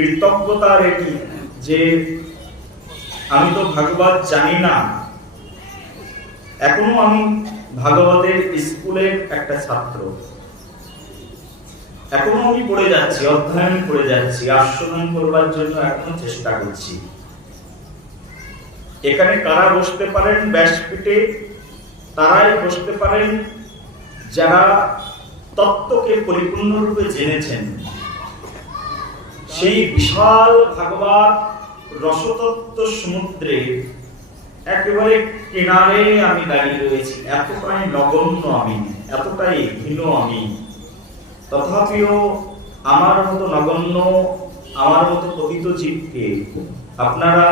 কৃতজ্ঞতা রেখে যে আমি তো ভাগবত জানি না, এখনো আমি ভাগবতের স্কুলের একটা ছাত্র, এখনো আমি পড়ে যাচ্ছি, অধ্যয়ন করে যাচ্ছি, আস্বাদন করবার জন্য এখনো চেষ্টা করছি। এখানে কারা বসতে পারেন ব্যাসপীঠে? তারাই বসতে পারেন যারা তত্ত্বকে পরিপূর্ণরূপে জেনেছেন। সেই বিশাল ভাগবত রসতত্ত্ব সমুদ্রে একেবারে কিনারে আমি দাঁড়িয়ে রয়েছি। এতটাই নগণ্য আমি, এতটাই হীন আমি, তথাপিও আমার মতো নগণ্য, আমার মতো পতিত জীবকে আপনারা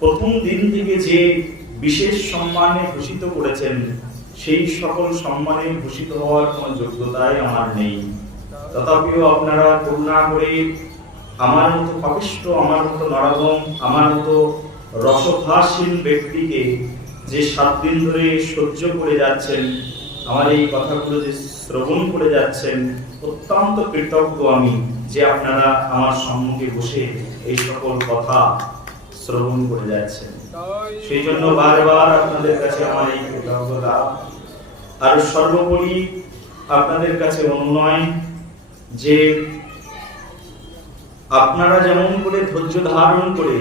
প্রথম দিন থেকে যে বিশেষ সম্মানে ভূষিত করেছেন, সেই সকল সম্মানে ভূষিত হওয়ার কোন যোগ্যতাই আমার নেই। তথাপিও আপনারা করুণা করে আমার মতো পাপিষ্ঠ, আমার মতো নরদম, আমার মতো রসভাসীন ব্যক্তিকে যে 7 দিন ধরে সহ্য করে যাচ্ছেন, আমার এই কথাগুলো যে শ্রবণ করে যাচ্ছেন, অত্যন্ত কৃতজ্ঞ আমি যে আপনারা আমার সম্মুখে বসে এই সকল কথা শ্রবণ করে যাচ্ছেন। সেই জন্য বারবার আপনাদের কাছে আমার এই কৃতজ্ঞতা। আর সর্বোপরি আপনাদের কাছে অনুনয় যে আপনারা যেমন করে ধৈর্য ধারণ করে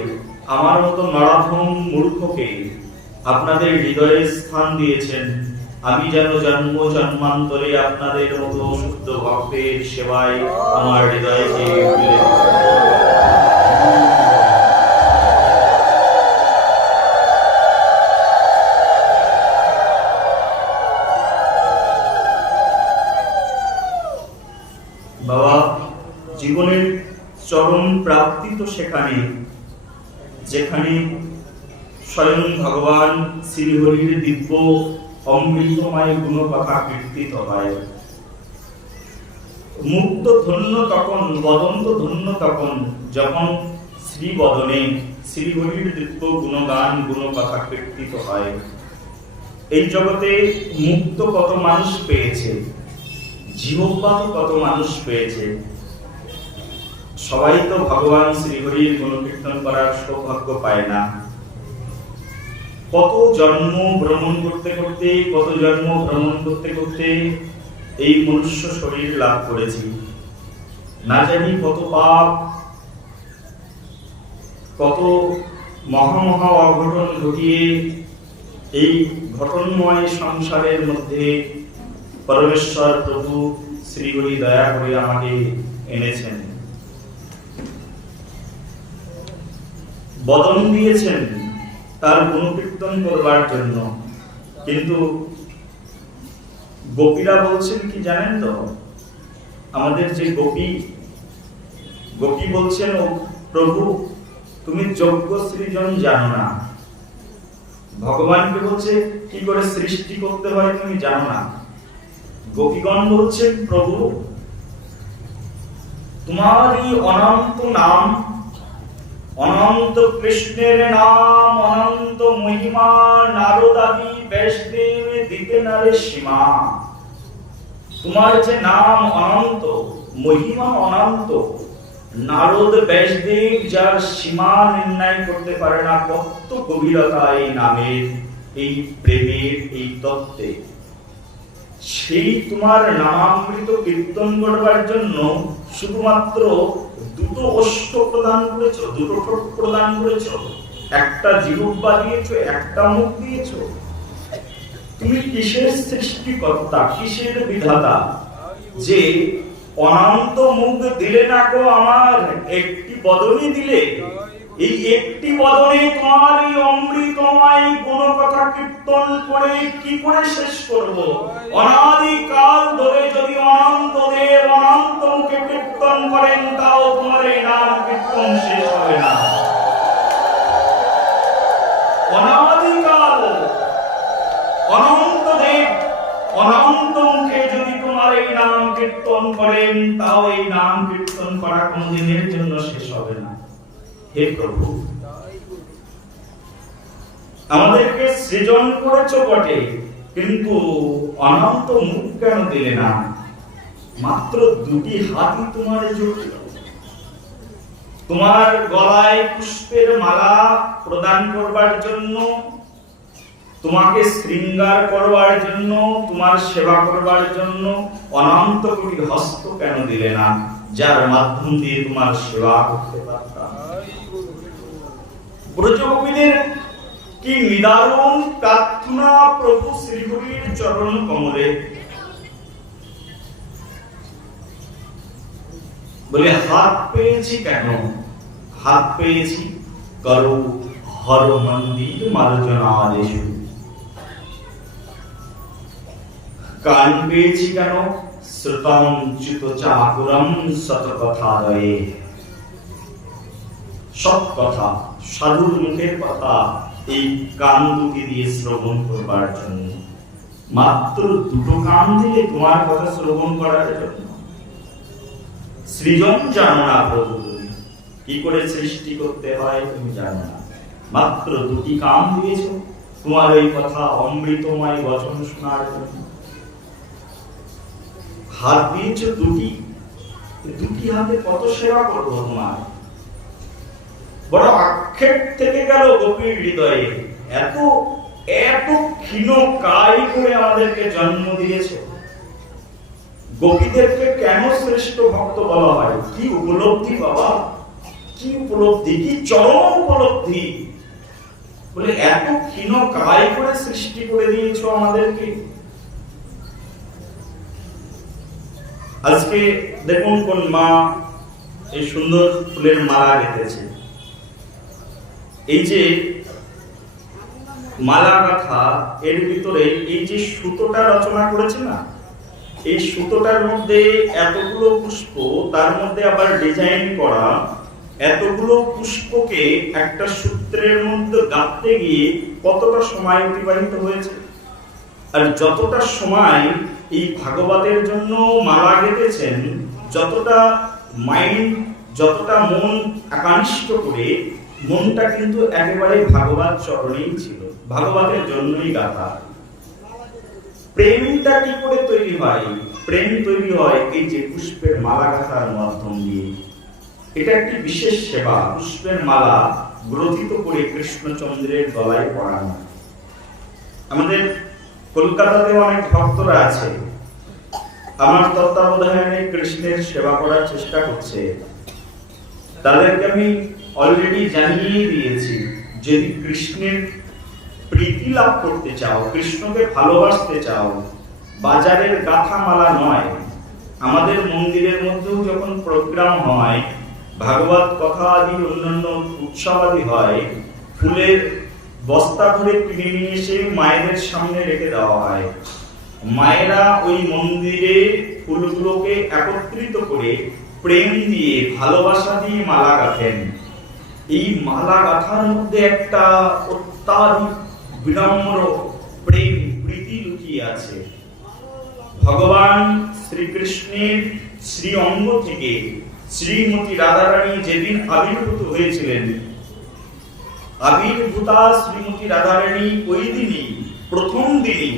আমার মতো নরাধম মূর্খকে আপনাদের হৃদয়ে স্থান দিয়েছেন, আমি যেন জন্ম জন্মান্তরে আপনাদের মতো শুদ্ধ ভক্তের সেবায় আমার হৃদয়কে তুলে বাবা। জীবনের চরম প্রাপ্তি তো সেখানে যেখানে স্বয়ং ভগবান শ্রীহরির দিব্য অমৃতময় গুণকথা কীর্তিত হয়। মুক্ত ধন্য তখন, বদন্ত ধন্য তখন, যখন শ্রীবদনে শ্রীহরির দিব্য গুণগান গুণকথা কীর্তিত হয়। এই জগতে মুক্ত কত মানুষ পেয়েছে, জীববাদ কত মানুষ পেয়েছে, সবাই তো ভগবান শ্রীহরির গুণকীর্তন করার সৌভাগ্য পায় না। কত জন্ম ভ্রমণ করতে করতে, কত জন্ম ভ্রমণ করতে করতে এই মনুষ্য শরীর লাভ করেছি। না জানি কত পাপ, কত মহা মহা অঘটন ঘটিয়ে এই ঘটনময় সংসারের মধ্যে পরমেশ্বর প্রভু শ্রীহরি দয়া করে আমাকে এনেছেন, বদন দিয়েছেন তার গুণকীর্তন করবার জন্য। কিন্তু গোপীরা বলছেন কি জানেন তো? আমাদের যে গোপী বলছেন, ও প্রভু তুমি যজ্ঞ সৃজন জানো না। ভগবানকে বলছে কি করে সৃষ্টি করতে হয় তুমি জানো না। গোপীগণ বলছেন প্রভু তোমারই অনন্ত নাম, অনন্ত কৃষ্ণের নাম, অনন্ত মহিমা, নারদ আদি ব্যাসদেব দিতে নারে সীমা। তোমার যে নাম অনন্ত, মহিমা অনন্ত, নারদ ব্যাসদেব যার সীমা নির্ণয় করতে পারে না। কত গভীরতা এই নামের, এই প্রেমের, এই তত্ত্বে। সেই তোমার নামামৃত কীর্তন করবার জন্য শুধুমাত্র 2 অষ্ট প্রদান করেছো, 2 ঠোঁট প্রদান করেছো, একটা জিহ্বা দিয়েছো, একটা মুখ দিয়েছো। তুমি কিসের সৃষ্টিকর্তা, কিসের বিধাতা যে অনন্ত মুখ দিলে না গো আমার, একটি বদনই দিলে। এই একটি বদনে তোমার এই অমৃতময় গুণকথা কীর্তন করে কি করে শেষ করব? অনাদিকাল ধরে যদি অনন্ত দেব অনন্ত মুখে কীর্তন করেন, তাও তোমার এই নাম কীর্তন শেষ হবে না। অনাদিকাল অনন্ত দেব অনন্ত মুখে যদি তোমার এই নাম কীর্তন করেন, তাও এই নাম কীর্তন করা কোনদিনের জন্য শেষ হবে না। হে প্রভু, আমাদেরকে সৃজন করেছো বটে, কিন্তু অনন্ত মুখ কেন দিলে না? মাত্র 2টি হাতই তোমার জুড়ল, তোমার গলায় পুষ্পের মালা প্রদান করবার জন্য, তোমাকে শৃঙ্গার করবার জন্য, তোমার সেবা করবার জন্য অনন্ত কোটি হস্ত কেন দিলে না, যার মাধ্যম দিয়ে তোমার সেবা করতে পারতাম। ব্রজগোপীদের কি নিদারুণ প্রার্থনা প্রভু শ্রীহরির চরণ কমলে। বলে হাত পেয়েছি কেন? হাত পেয়েছি করো হর মন্দির মার্জনাদেশু। কান পেয়েছি কেন? শ্রুতম চ্যুত চাকুরম সত কথাদয়ে। সৎ কথা, সাধুর মুখের কথা এই কান দুটি দিয়ে শ্রবণ করবার জন্য। মাত্র দুটো কান দিয়ে তোমার কথা শ্রবণ করার জন্য। সৃজন জানো না প্রভু, কি করে সৃষ্টি করতে হয় তুমি জানো না। মাত্র দুটি কান দিয়েছ তোমার এই কথা অমৃতময় বচন শোনার জন্য। হাত দিয়েছ দুটি, দুটি হাতে কত সেবা করবো তোমার। বড় আক্ষেপ থেকে গেল গোপীর হৃদয়ে। এত এত ক্ষীণ কায় করে আমাদেরকে জন্ম দিয়েছে। গোপীদেরকে কেন শ্রেষ্ঠ ভক্ত বলা হয়? কি উপলব্ধি বাবা, কি উপলব্ধি, কি চরম উপলব্ধি। বলে এত ক্ষীণ কায় করে সৃষ্টি করে দিয়েছো আমাদেরকে। আজকে দেখুন কোন মা এই সুন্দর ফুলের মালা গেঁথেছে। এই যে মালা গাঁথা, এর ভিতরে এই যে সুতোটা রচনা করেছে না, এই সুতোটার মধ্যে এতগুলো পুষ্প, তার মধ্যে আবার ডিজাইন করা, এতগুলো পুষ্পকে একটা সূত্রের মধ্যে গাঁথতে গিয়ে কতটা সময় অতিবাহিত হয়েছে। আর যতটা সময় এই ভাগবতের জন্য মালা গেঁথেছেন, যতটা মাইন্ড, যতটা মন একানিষ্ঠ করে, মনটা কিন্তু একেবারে ভাগবত চরণেই ছিল, ভাগবতের জন্যই গাঁথা। প্রেমটা কি করে তৈরি হয়? প্রেম তৈরি হয় এই যে পুষ্পের মালা গাঁথার মাধ্যম দিয়ে। এটা একটি বিশেষ সেবা, পুষ্পের মালা গ্রথিত করে কৃষ্ণচন্দ্রের গলায় পরানো। আমাদের কলকাতাতে অনেক ভক্তরা আছে, আমার তত্ত্বাবধানে কৃষ্ণের সেবা করার চেষ্টা করছে। তাদেরকে আমি অলরেডি জানিয়ে দিয়েছি, যদি কৃষ্ণের প্রীতি লাভ করতে চাও, কৃষ্ণকে ভালোবাসতে চাও, বাজারের গাঁথা মালা নয়, আমাদের মন্দিরের মধ্যেও যখন প্রোগ্রাম হয়, ভাগবত কথা আদি অন্যান্য উৎসব আদি হয়, ফুলের বস্তা ভরে কিনে নিয়ে এসে মায়েদের সামনে রেখে দেওয়া হয়। মায়েরা ওই মন্দিরে ফুলগুলোকে একত্রিত করে প্রেম দিয়ে, ভালোবাসা দিয়ে মালা গাঁথেন। এই মালা গাঁথার মধ্যে একটা অত্যাধিক বিনম্র প্রেম, প্রীতি লুকিয়ে আছে। ভগবান শ্রীকৃষ্ণের শ্রী অঙ্গ থেকে শ্রীমতী রাধারানী যেদিন আবির্ভূত হয়েছিলেন, আবির্ভূতা শ্রীমতী রাধারানী ওই দিনই, প্রথম দিনই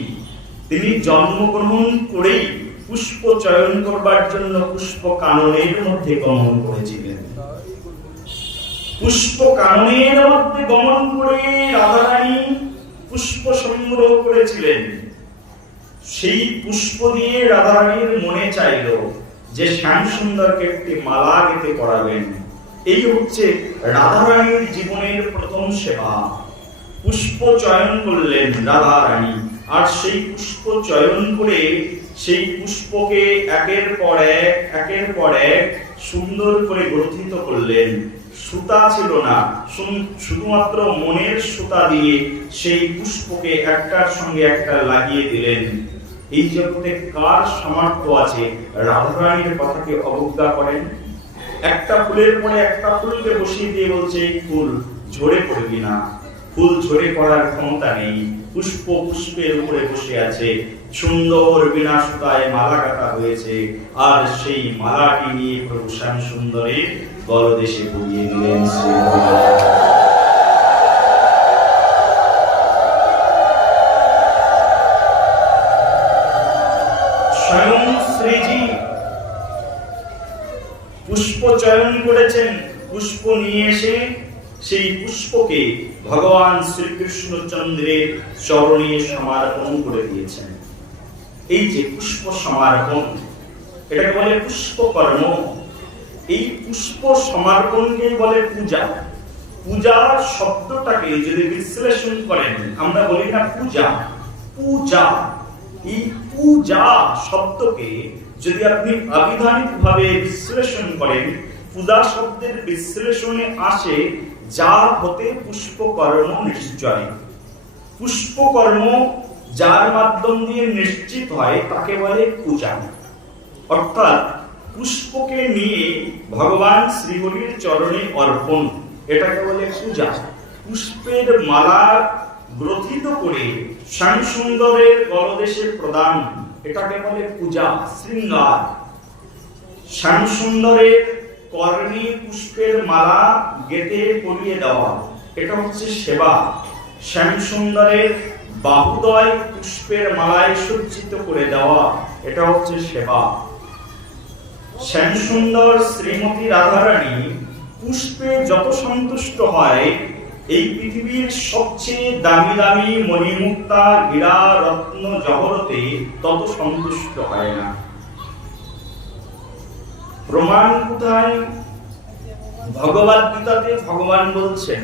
তিনি জন্মগ্রহণ করেই পুষ্প চয়ন করবার জন্য পুষ্প কাননের মধ্যে গমন করেছিলেন। পুষ্প কাননের মধ্যে গমন করে রাধারানী পুষ্প সংগ্রহ করেছিলেন। সেই পুষ্প দিয়ে রাধারানীর মনে চাইল যে শ্যাম সুন্দরকে একটি মালা গেঁথে পরাবেন। এই হচ্ছে রাধারানীর জীবনের প্রথম সেবা। পুষ্প চয়ন করলেন রাধারানী, আর সেই পুষ্প চয়ন করে সেই পুষ্পকে একের পর এক সুন্দর করে গ্রথিত করলেন। সুতা ছিল না, শুধুমাত্র মনের সুতা দিয়ে সেই পুষ্পকে একটার সঙ্গে একটা লাগিয়ে দিলেন। এই জগতে কার সামর্থ্য আছে রাধারানীর কথাকে অবজ্ঞা করেন? একটা ফুলের পরে একটা ফুলকে বসিয়ে দিয়ে বলছে এই ফুল ঝরে পড়বি না। ফুল ঝরে পড়ার ক্ষমতা নেই, পুষ্প পুষ্পের উপরে বসে আছে। সুন্দর বিনা সুতায় মালা কাটা হয়েছে, আর সেই মালাটি নিয়ে প্রভু শ্যাম সুন্দরের গলদেশে পরিয়ে দিলেন। স্বয়ং শ্রীজি পুষ্প চয়ন করেছেন, পুষ্প নিয়ে এসে সেই পুষ্পকে ভগবান শ্রীকৃষ্ণচন্দ্রের চরণে সমর্পণ করে দিয়েছেন। এই যে পুষ্প সমর্পণ, এটাকে বলে পুষ্পকর্ম। এই পুষ্প সমর্পণকে বলে পূজা। পূজা শব্দটাকে যদি বিশ্লেষণ করেন, আমরা বলি না পূজা, পূজা। এই পূজা শব্দকে যদি আপনি আবিধানিকভাবে বিশ্লেষণ করেন, পূজা শব্দের বিশ্লেষণে আসে যা হতে পুষ্পকর্ম নিশ্চয়। পুষ্পকর্ম যার মাধ্যম দিয়ে নিশ্চিত হয় তাকে বলে পূজা। অর্থাৎ পুষ্পকে নিয়ে ভগবান শ্রীহরির চরণে অর্পণ, এটাকে বলে পূজা। পুষ্পের মালা গ্রথিত করে শ্যাম সুন্দরের গলদেশে প্রদান, এটাকে বলে পূজা, শৃঙ্গার। শ্যাম সুন্দরের কর্ণে পুষ্পের মালা গেঁথে পরিয়ে দেওয়া, এটা হচ্ছে সেবা। শ্যাম সুন্দরের বাহুদয় পুষ্পের মালায় সজ্জিত করে দেওয়া, এটা হচ্ছে সেবা। শ্যাম সুন্দর শ্রীমতী রাধারানী পুষ্পে যত সন্তুষ্ট হয়, এই পৃথিবীর সবচেয়ে দামি দামি মণিমুক্তা হীরা রত্ন জহরতে তত সন্তুষ্ট হয় না। প্রমাণ কোথায়? ভগবদ গীতাতে ভগবান বলছেন,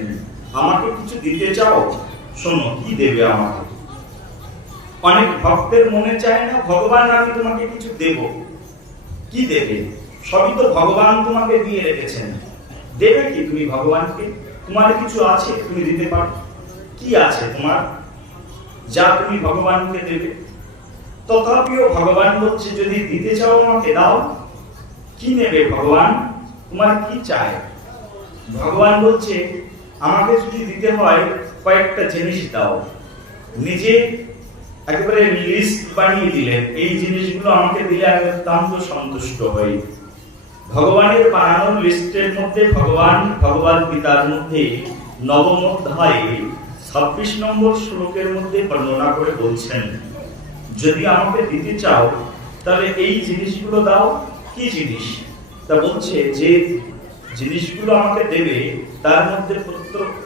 আমাকে কিছু দিতে চাও, শোনো কি দেবে আমাকে। অনেক ভক্তের মনে চায় না, ভগবান আমি তোমাকে কিছু দেব, কি দেবে? সবই তো ভগবান তোমাকে দিয়ে রেখেছেন, দেবে কি তুমি ভগবানকে? তোমার কিছু আছে তুমি দিতে পারো? কি আছে তোমার যা তুমি ভগবানকে দেবে? তথাপিও ভগবান বলছে, যদি দিতে চাও আমাকে দাও। কি নেবে ভগবান? তোমার কি চাই? ভগবান বলছে, আমাকে যদি দিতে হয় কয়েকটা জিনিস দাও। নিজে একেবারে লিস্ট বানিয়ে দিলেন, এই জিনিসগুলো আমাকে দিলে আমি অত্যন্ত সন্তুষ্ট হই। ভগবানের বানানোর লিস্টের মধ্যে ভগবান ভগবদ গীতার মধ্যে নবম অধ্যায়ে 26 নম্বর শ্লোকের মধ্যে বর্ণনা করে বলছেন, যদি আমাকে দিতে চাও তাহলে এই জিনিসগুলো দাও। কি জিনিস? তা বলছে যে জিনিসগুলো আমাকে দেবে তার মধ্যে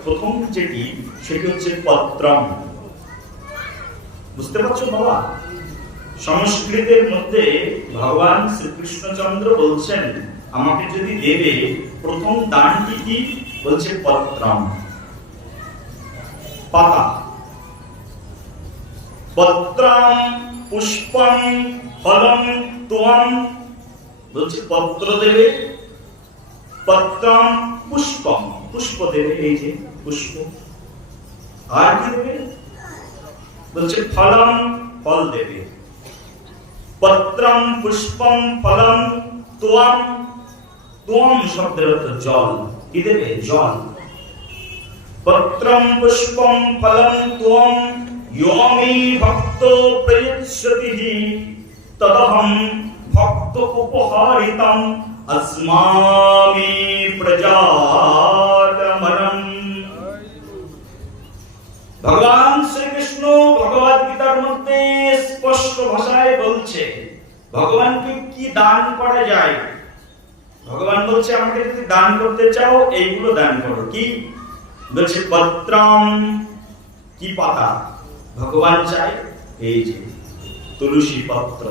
প্রথম যেটি, সেটি হচ্ছে পত্রম। বুঝতে পারছো বাবা? সংস্কৃতের মধ্যে ভগবান শ্রীকৃষ্ণচন্দ্র বলছেন, আমাকে যদি দেবে প্রথম দানটি কি? বলছে পত্রম, পাতা। পত্রম পুষ্পম ফলম ত্বম, বলছে পত্র দেবে, পত্রম পুষ্পম, পুষ্প দেবে, এই যে পুষ্প। আর কি দেবে? বলছে ফলম, ফল দেবে। পত্রম পুষ্পম ফলম ত্বম, ত্বম শব্দের অর্থ জল। কি দেবে? জল। পত্রম পুষ্পম ফলম ত্বম योमी भक्तो प्रयुज्यति तदहं भक्त उपहारितं अस्मामि प्रजातमरम्। भगवान श्री कृष्ण भगवद गीतार মধ্যে স্পষ্ট ভাষায় বলছে ভগবানকে কি দান করা যায়। ভগবান বলছে, আমাকে যদি দান করতে চাও এইগুলো দান করো। কি বলছে? পত্রম, কি পাতা ভগবান চায়? এই যে তুলসী পত্র।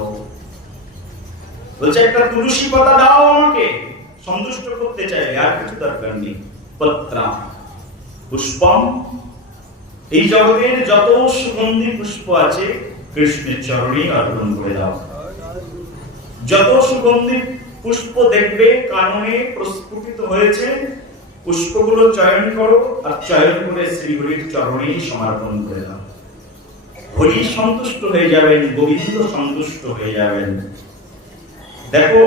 বলছে একটা তুলসী পাতা দাও আমাকে, সন্তুষ্ট করতে চাইলে, আর কিছু দরকার নেই। পত্রম পুষ্পম, এই জগতের যত সুগন্ধি পুষ্প আছে কৃষ্ণের চরণে অর্পণ করে দাও। যত সুগন্ধি পুষ্প দেখবে কাননে প্রস্ফুটিত হয়েছে, পুষ্পগুলো চয়ন করো আর চয়ন করে শ্রীহরির চরণে সমর্পণ করে দাও। হরি সন্তুষ্ট হয়ে যাবেন, গোবিন্দ সন্তুষ্ট হয়ে যাবেন। দেখো,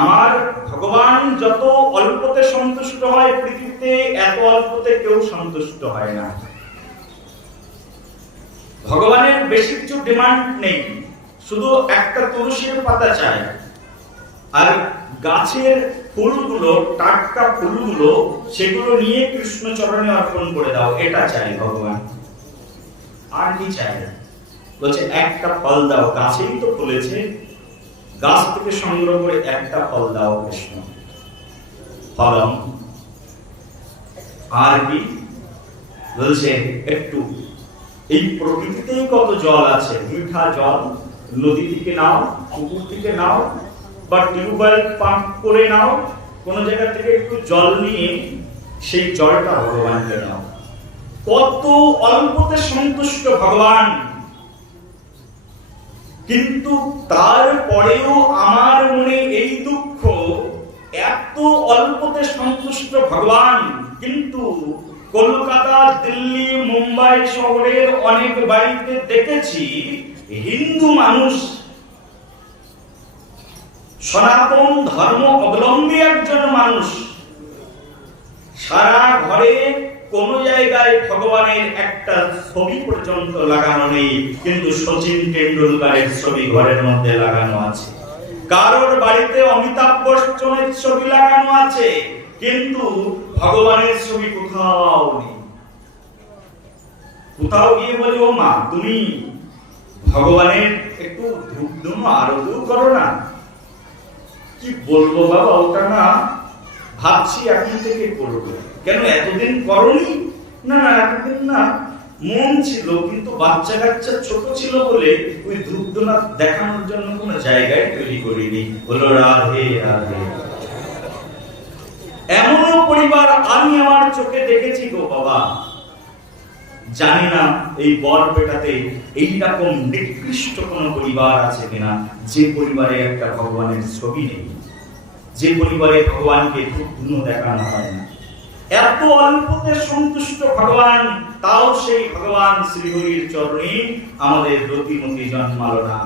আমার ভগবান যত অল্পতে সন্তুষ্ট হয় পৃথিবীতে, এত অল্পতে কেউ সন্তুষ্ট হয় না। ভগবানের বেশি কিছু ডিমান্ড নেই, শুধু একটা তুলসীর পাতা চাই। আর গাছের ফুলগুলো, টাটকা ফুলগুলো, সেগুলো নিয়ে কৃষ্ণ চরণে অর্পণ করে দাও, এটা চাই ভগবান। আর কি চাই? বলছে একটা ফল দাও, গাছেই তো ফলেছে, গাছ থেকে সংগ্রহ করে একটা ফল দাও কৃষ্ণ। ফলম। আর কি বলছে, একটু এই প্রকৃতিতেই কত জল আছে, মিঠা জল, নদী থেকে নাও, পুকুর থেকে নাও, বা টিউবওয়েল পাম্প করে নাও, কোন জায়গা থেকে একটু জল নিয়ে সেই জলটা ভগবানকে নাও। কত অল্পতে সন্তুষ্ট ভগবান, কিন্তু তারপরেও আমার মনে এই দুঃখ, এত অল্পতে সন্তুষ্ট ভগবান, কিন্তু কলকাতা, দিল্লি, মুম্বাই শহরের অনেক বাড়িতে দেখেছি হিন্দু মানুষ, সনাতন ধর্ম অবলম্বী একজন মানুষ, সারা ঘরে কোন জায়গায় ভগবানের একটা ছবি পর্যন্ত লাগানো নেই, কিন্তু সচিন টেন্ডুলকারের ছবি ঘরের মধ্যে লাগানো আছে। কারোর বাড়িতে অমিতাভ বচ্চনের ছবি লাগানো আছে, কিন্তু ভগবানের ছবি কোথাও নেই। কোথাও গিয়ে বলি, ও মা, তুমি ভগবানের একটু ধূপ ধুম আরতি করো না। কি বলবো বাবা, ওটা না ভাবছি এখন থেকে করবো। কেন এতদিন করনি? না না, এতদিন না, মন ছিল, কিন্তু বাচ্চা কাচ্চা ছোট ছিল বলে ওই ধূপ ধুনা দেখানোর জন্য কোন জায়গায় তৈরি করিনি। বলো রাধে রাধে। এমনও পরিবার আমি আমার চোখে দেখেছি গো বাবা, জানি না এই বরপেটাতে এইরকম নিকৃষ্ট কোন পরিবার আছে কিনা, যে পরিবারে একটা ভগবানের ছবি নেই, যে পরিবারে ভগবানকে ধূপ ধুনো দেখানো হয় না। এত অল্পতে সন্তুষ্ট ভগবান, তাও সেই ভগবান শ্রীহরির চরণে আমাদের রতিমতি জন্মালো না।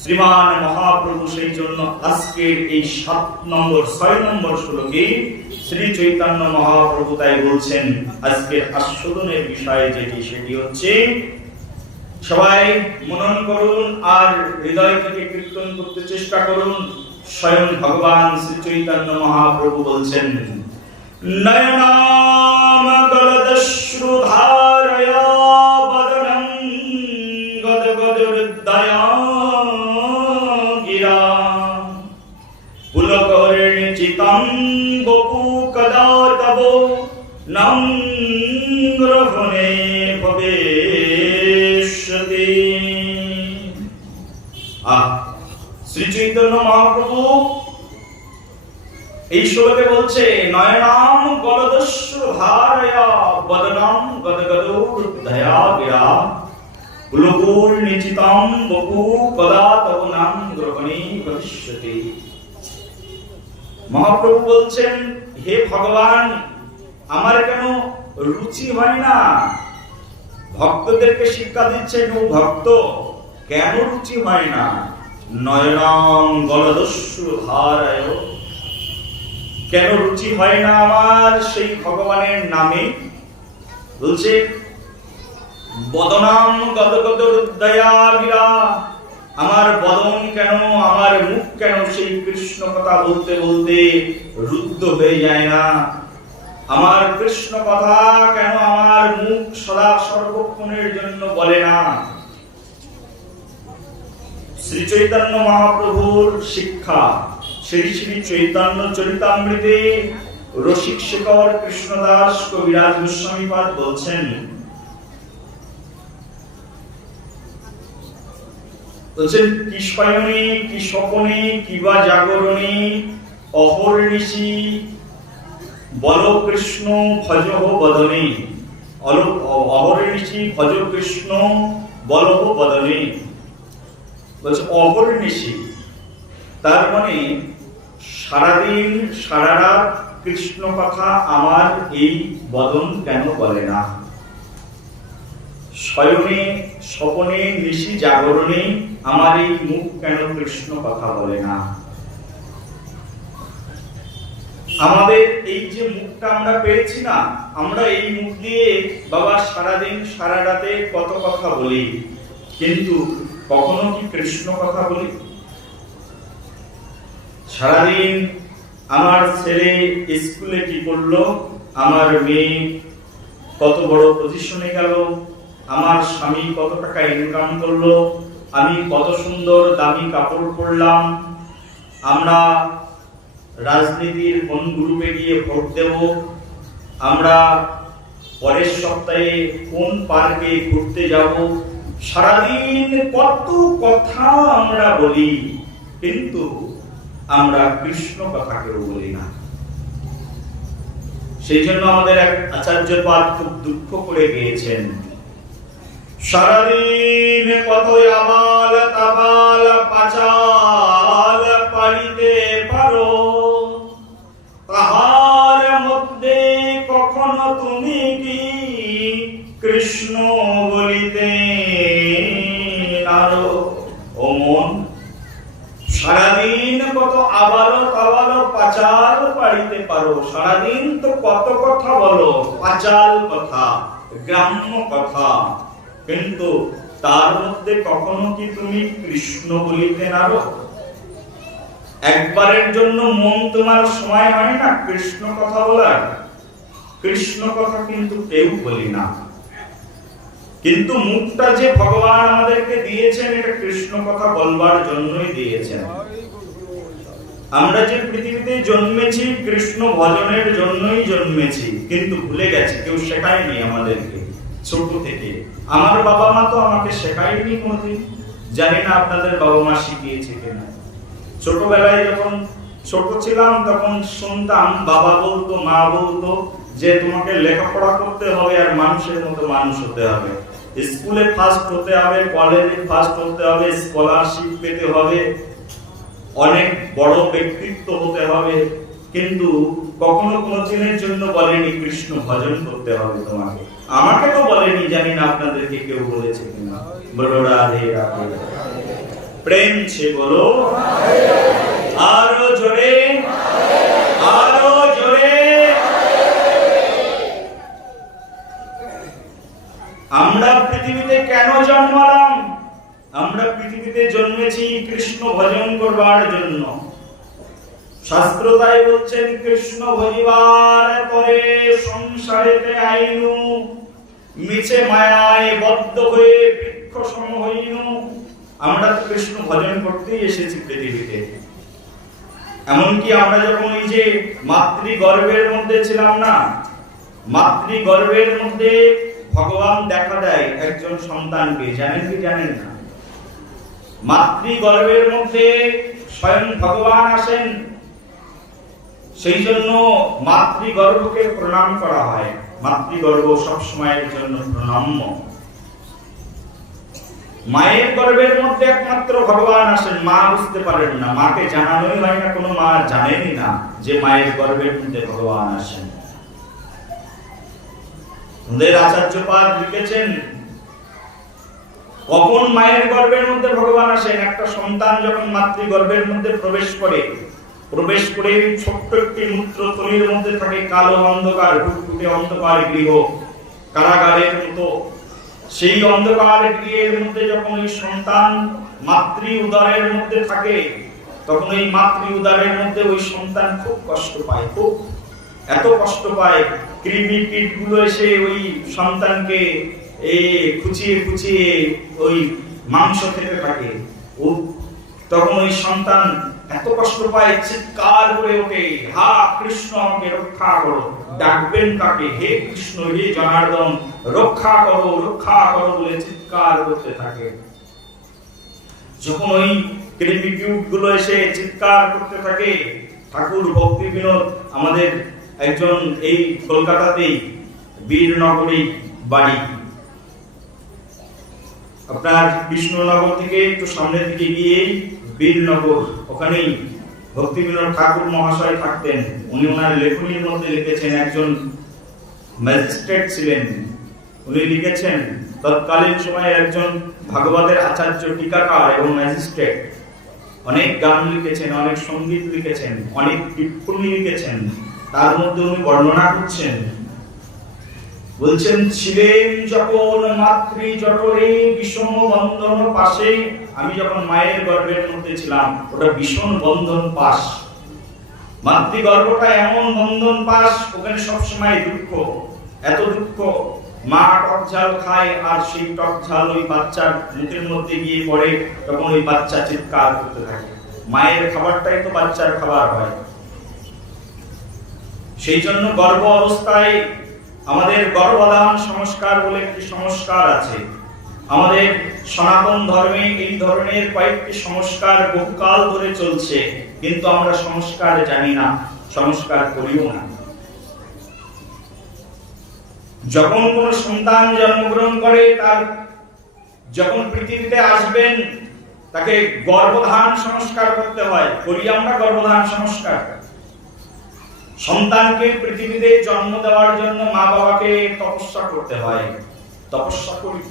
শ্রীমান মহাপ্রভু সেই জন্য আজকের এই 7 নম্বর 6 নম্বর শ্লোকে শ্রী চৈতন্য মহাপ্রভু তাই বলছেন, আজকের আস্বাদনের বিষয় যেটি, সেটি হচ্ছে, সবাই মনন করুন আর হৃদয় থেকে কীর্তন করতে চেষ্টা করুন। স্বয়ং ভগবান শ্রী চৈতন্য মহাপ্রভু বলছেন, নয়নাম গলদশ্রুধারয়া বদনং গদগদহৃদয়া গিরা পুলকর্ণিচিতং বপু কদা তব নগ্রহণে ভবেষ্যতি। শ্রী চৈতন্য মহাপ্রভু এই শ্লোকে বলছে, নয়নাম গলদশ্রুধারয়া বদনং গদগদহৃদয়া গিরা পুলকর্ণিচিতং বপু কদা তব নগ্রহণে ভবিষ্যতি। মহাপ্রভু বলছেন, হে ভগবান, আমার কেন রুচি হয় না? ভক্তদেরকে শিক্ষা দিচ্ছেন, ও ভক্ত, কেন রুচি হয় না? নয়নাম গলদশ্রুধারয়, কেন রুচি হয় না আমার সেই ভগবানের নামে? বলছে, বদনাম গদগদহৃদয়া গিরা, আমার বদন কেন, আমার মুখ কেন সেই কৃষ্ণ কথা বলতে বলতে রুদ্ধ হয়ে যায় না? আমার কৃষ্ণ কথা কেন আমার মুখ সদা সর্বক্ষণের জন্য বলে না? শ্রী চৈতন্য মহাপ্রভুর শিক্ষা, শ্রী শ্রী চৈতন্য চরিতামৃতে রসিক শেখর কৃষ্ণদাস কবিরাজ গোস্বামীপাদ বলছেন, কি শয়নে কি স্বপনে কিবা জাগরণে অহর্নিশি বল কৃষ্ণ ভজহ বদনে। অহর্নিশি ভজ কৃষ্ণ বলহ বদনে। বলছে অহর্নিশি, তার মানে সারাদিন সারা রাত কৃষ্ণ কথা আমার এই বদন কেন বলে না? শয়নে স্বপনে নিশি জাগরণে আমার এই মুখ কেন কৃষ্ণ কথা বলে না? আমাদের এই যে মুখটা আমরা পেয়েছি না, আমরা এই মুখ দিয়ে বাবা সারাদিন সারা রাতে কত কথা বলি, কিন্তু কখনো কি কৃষ্ণ কথা বলি? সারাদিন আমার ছেলে স্কুলে কি করলো, আমার মেয়ে কত বড় পজিশনে গেল, আমার স্বামী কত টাকা ইনকাম করলো, আমি কত সুন্দর দামি কাপড় পরলাম, আমরা রাজনীতির কোন গ্রুপে গিয়ে ভোট দেব, আমরা পরের সপ্তাহে কোন পার্কে ঘুরতে যাব, সারাদিন কত কথা আমরা বলি, কিন্তু আমরা কৃষ্ণ কথা কেউ বলি না। সেই জন্য আমাদের এক আচার্যপাদ খুব দুঃখ করে গিয়েছেন, সারাদিন কত আবাল তাবাল পাচাল পাড়িতে পারো, তাহার মধ্যে কখনো তুমি কি কৃষ্ণ বলিতে নারো। ও মন, সারাদিন কত আবাল তাবাল পাচাল পাড়িতে পারো, সারাদিন তো কত কথা বলো, পাচাল কথা, গ্রাম্য কথা, কিন্তু তার মধ্যে কখনো কি তুমি কৃষ্ণ বলিতে নারো? একবারের জন্য মন তোমার সময় হয় না কৃষ্ণ কথা বলার? কৃষ্ণ কথা কিন্তু কেউ বলি না, কিন্তু মুখটা যে ভগবান আমাদেরকে দিয়েছেন এটা কৃষ্ণ কথা বলবার জন্যই দিয়েছেন। আমরা যে পৃথিবীতে জন্মেছি কৃষ্ণ ভজনের জন্যই জন্মেছি, কিন্তু ভুলে গেছি, কেউ শেখায়নি আমাদেরকে ছোট থেকে। আমার বাবা মা তো আমাকে শেখায়নি কোনোদিন, জানি না আপনাদের বাবা মা শিখিয়েছে কিনা। ছোটবেলায় যখন ছোট ছিলাম তখন শুনতাম বাবা বলতো, মা বলতো যে তোমাকে লেখাপড়া করতে হবে আর মানুষের মতো মানুষ হতে হবে, স্কুলে ফার্স্ট হতে হবে, কলেজে ফার্স্ট হতে হবে, স্কলারশিপ পেতে হবে, অনেক বড় ব্যক্তিত্ব হতে হবে, কিন্তু কখনো কোনো দিনের জন্য বলেনি কৃষ্ণ ভজন করতে হবে তোমাকে। আমাকে তো বলেনি, জানি না আপনাদেরকে কেউ বলেছে কিনা। বলো রাধে রাধে, প্রেম ছে বলো আরো জোরে, আরো জোরে। আমরা পৃথিবীতে কেন জন্মালাম? আমরা পৃথিবীতে জন্মেছি কৃষ্ণ ভজন করবার জন্য। শাস্ত্র তাই বলছেন, কৃষ্ণ ভজিবার করে সংসারেতে আইনু, মিছে মায়ায় বদ্ধ হয়ে বৃক্ষ সম হইনু। আমরা কৃষ্ণ ভজন করতেই এসেছি পৃথিবীতে। এমনকি আমরা যখন এই যে মাতৃগর্ভের মধ্যে ছিলাম না, মাতৃগর্ভের মধ্যে ভগবান দেখা দেয় একজন সন্তানকে, জানেন কি জানেন না? মাতৃগর্ভের মধ্যে স্বয়ং ভগবান আসেন, সেই জন্য মাতৃগর্ভকে প্রণাম করা হয়। মাতৃগর্ভ সবসময়ের জন্য প্রণাম্য। মায়ের গর্ভের মধ্যে একমাত্র ভগবান আসেন, মা বুঝতে পারেন না, মাকে জানানোই হয় না, কোনো মা জানেনই না যে মায়ের গর্ভের মধ্যে ভগবান আসেন। আমাদের আচার্যপাদ লিখেছেন, কখন মায়ের গর্ভের মধ্যে ভগবান আসেন? একটা সন্তান যখন মাতৃগর্ভের মধ্যে প্রবেশ করে ছোট্ট একটি মূত্রথলির মধ্যে থাকে কালো অন্ধকার, ঘুটঘুটে অন্ধকার গৃহ, কারাগারের মতো। সেই অন্ধকার গৃহের মধ্যে যখন এই সন্তান মাতৃ উদরের মধ্যে থাকে, তখন এই মাতৃ উদরের মধ্যে ওই সন্তান খুব কষ্ট পায়, খুব এত কষ্ট পায়, কৃমি কীট গুলো এসে ওই সন্তানকে খুঁচিয়ে খুঁচিয়ে ওই মাংস খেতে থাকে। তখন ওই সন্তান এত কষ্ট পায়, চিৎকার করে ওঠে, হা কৃষ্ণ আমাকে রক্ষা করো। ডাকবেন কাকে? হে কৃষ্ণ, হে জনার্দন, রক্ষা করো, রক্ষা করো বলে চিৎকার করতে থাকে। যখন ওই কৃমিকীট গুলো এসে চিৎকার করতে থাকে, ঠাকুর ভক্তি বিনোদ আমাদের একজন এই কলকাতাতেই বীরনগরী বাড়ি, আপনার কৃষ্ণনগর থেকে একটু সামনের দিকে গিয়ে বীরনগর, ওখানেই ভক্তি বিনোদ ঠাকুর মহাশয় থাকতেন। উনি ওনার লেখনীর মধ্যে লিখেছেন, একজন ম্যাজিস্ট্রেট ছিলেন। উনি লিখেছেন, তৎকালীন সময়ে একজন ভাগবতের আচার্য, টিকাকার এবং ম্যাজিস্ট্রেট, অনেক গান লিখেছেন, অনেক সঙ্গীত লিখেছেন, অনেক টিপ্পনী লিখেছেন। তার মধ্যে উনি বর্ণনা করছেন, বলছেন, ছিলেন যখন মাতৃ জঠরে বিষম বন্ধন পাশে। আমি যখন মায়ের গর্ভের মধ্যে ছিলাম, ওটা ভীষণ বন্ধন পাশ, মাতৃগর্ভটা এমন বন্ধন পাশ, ওখানে সবসময় দুঃখ, এত দুঃখ। মা টক ঝাল খায়, আর সেই টক ঝাল ওই বাচ্চার মুখের মধ্যে গিয়ে পড়ে, তখন ওই বাচ্চা চিৎকার করতে থাকে। মায়ের খাবারটাই তো বাচ্চার খাবার হয়, সেই জন্য গর্ভ অবস্থায় আমাদের গর্ভধারণ সংস্কার বলে একটি সংস্কার আছে। আমাদের সনাতন ধর্মে এই ধরনের কয়েকটি সংস্কার বহুকাল ধরে চলছে, কিন্তু আমরা সংস্কার জানি না, সংস্কার করিও না। যখন কোন সন্তান জন্মগ্রহণ করে, তার যখন পৃথিবীতে আসবেন তাকে গর্ভধারণ সংস্কার করতে হয়। করি আমরা গর্ভধারণ সংস্কার? সন্তানকে পৃথিবীতে জন্ম দেওয়ার জন্য মা বাবাকে তপস্যা করতে হয়। তপস্যা করি।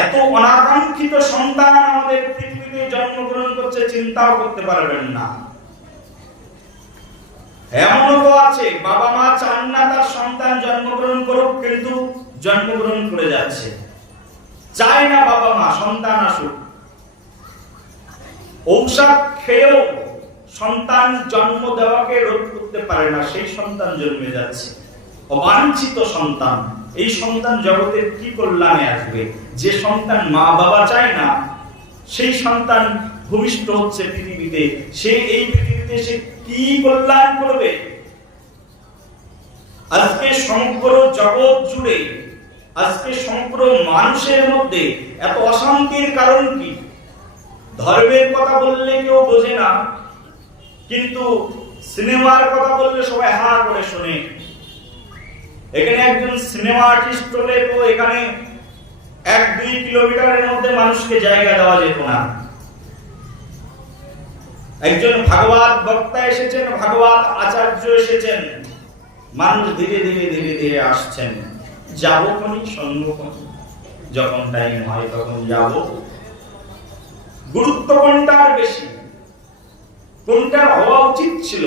এত অনাকাঙ্ক্ষিত সন্তান আমাদের পৃথিবীতে জন্মগ্রহণ করছে, চিন্তাও করতে পারবেন না। এমনও তো আছে বাবা মা চান না তার সন্তান জন্মগ্রহণ করুক, কিন্তু জন্মগ্রহণ করে যাচ্ছে। চায় না বাবা মা সন্তান আসুক। ঔষধ খেয়েও সন্তান জন্ম দেওয়াকে রোধ করতে পারে না, সেই সন্তান জন্মে যাচ্ছে। অবাঞ্ছিত সন্তান। এই সন্তান জগতের কি কল্যাণে আসবে? যে সন্তান মা বাবা চায় না, সেই সন্তান ভূমিষ্ঠ হচ্ছে পৃথিবীতে। সে এই পৃথিবীতে সে কি কল্যাণ করবে? আজকে সমগ্র জগৎ জুড়ে, আজকে সমগ্র মানুষের মধ্যে এত অশান্তির কারণ কি? ধর্মের কথা বললে কেউ বোঝে না, কিন্তু সিনেমার কথা বললে সবাই হা করে শোনে। এখানে একজন সিনেমা আর্টিস্ট হলে তো এখানে 1-2 কিলোমিটারের মধ্যে মানুষকে জায়গা দেওয়া যেত না। একজন ভাগবত বক্তা এসেছেন, ভাগবত আচার্য এসেছেন, মানুষ ধীরে ধীরে ধীরে ধীরে আসছেন। যাবো কোনি সঙ্গ, যখন টাইম হয় তখন যাব। গুরুত্ব কোনটার বেশি? কোনটার হওয়া উচিত ছিল?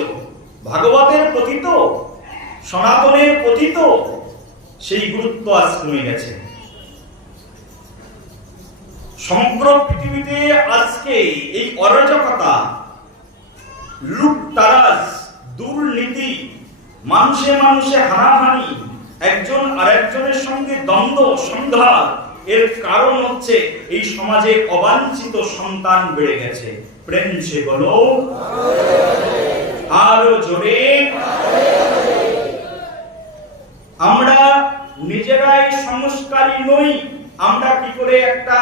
ভাগবতের প্রতি তো, সনাতনের প্রতি তো সেই গুরুত্ব আজ কমে গেছে। সমগ্র পৃথিবীতে আজকে এই অরাজকতা, লুটতারাজ, দুর্নীতি, মানুষে মানুষে হানাহানি, একজন আরেকজনের সঙ্গে দ্বন্দ্ব সংঘাত, এর কারণ হচ্ছে এই সমাজে অবাঞ্ছিত সন্তান বেড়ে গেছে। প্রেম সে বলো আরো জোরে। আমরা নিজেরাই সংস্কারী নই। আমরা কি করে একটা